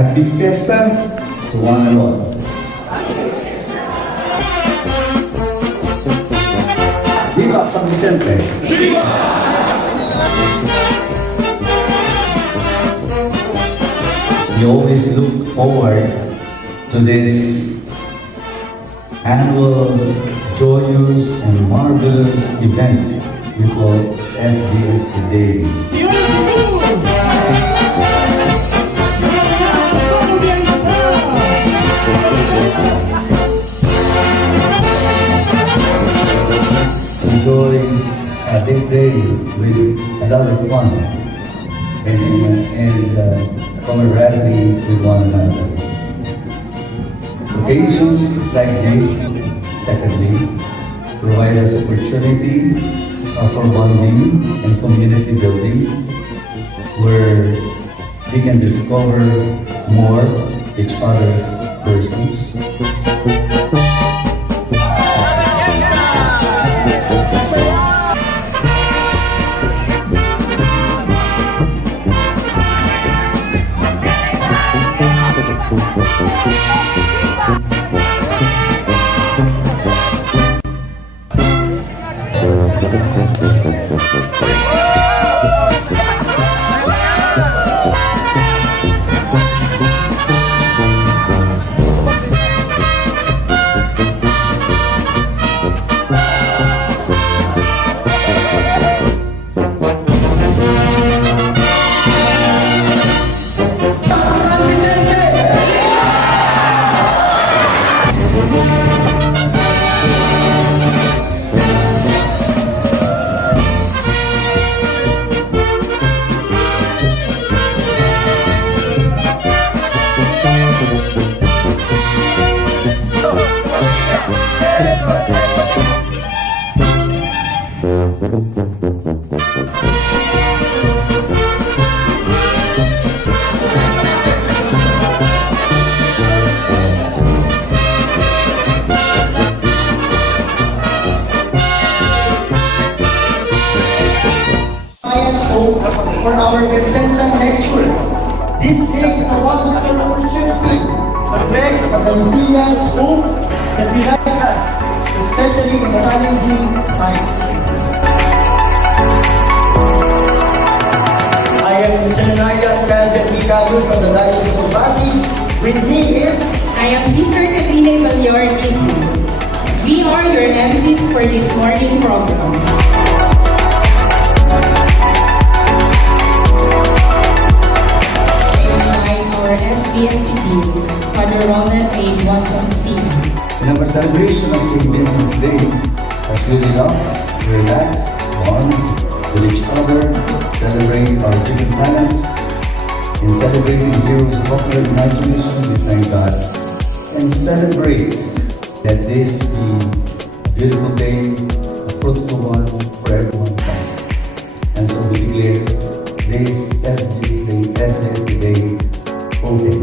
Happy Fiesta to one and all. Viva San Vicente! We always look forward to this annual joyous and marvelous event we call SBST Day. Enjoy this day with a lot of fun and camaraderie with one another. Occasions like this, secondly, provide us opportunity for bonding and community building, where we can discover more each other's persons. For our Vincentian lecture. This day is a wonderful opportunity to beg the Lucia's hope that unites us, especially in the challenging times. I am Senaria Calvin Micado from the Diocese of Pasig. With me is... I am Sister Katrina Valior DC. We are your MCs for this morning program. SBST team, Father Ronald A. Watson Sr. In our celebration of St. Vincent's Day, as we relax, bond with each other, celebrate our different talents, in celebrating heroes of popular imagination, we thank God, and celebrate that this be a beautiful day, a fruitful one for everyone of us. And so we declare this SBST Day open.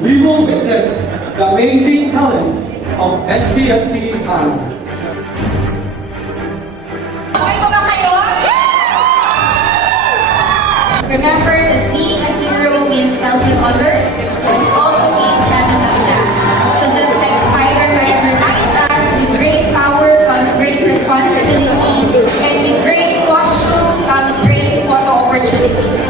We will witness the amazing talents of SBST Army. Remember that being a hero means helping others, but it also means having a blast. So just like Spider-Man reminds us, with great power comes great responsibility, and with great costumes comes great photo opportunities.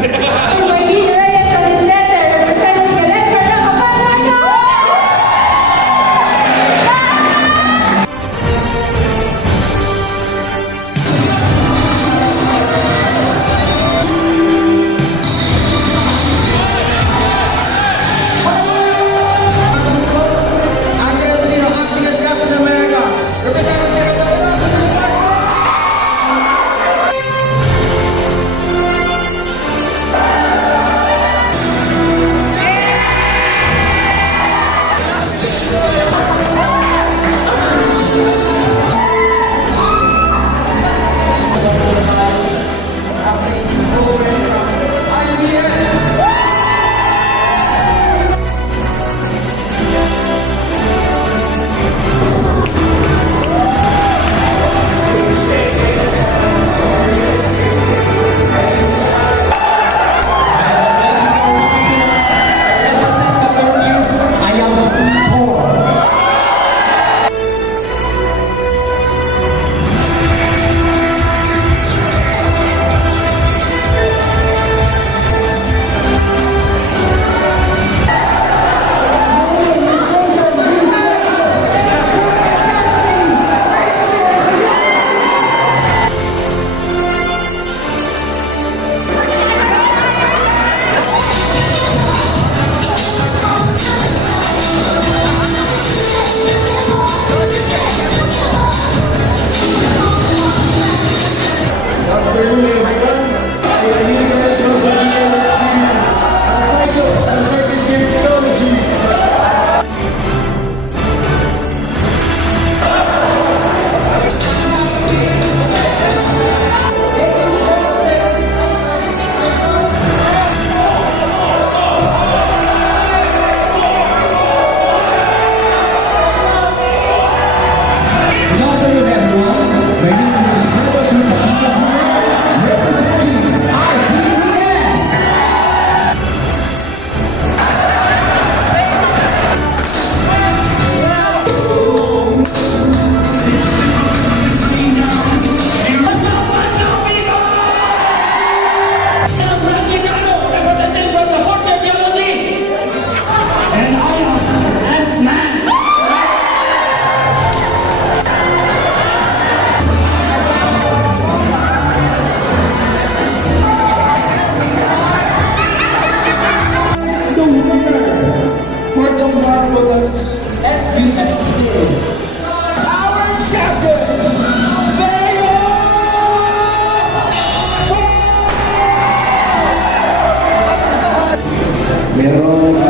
Victorious SBSTA. Our champion, Mayor! Merong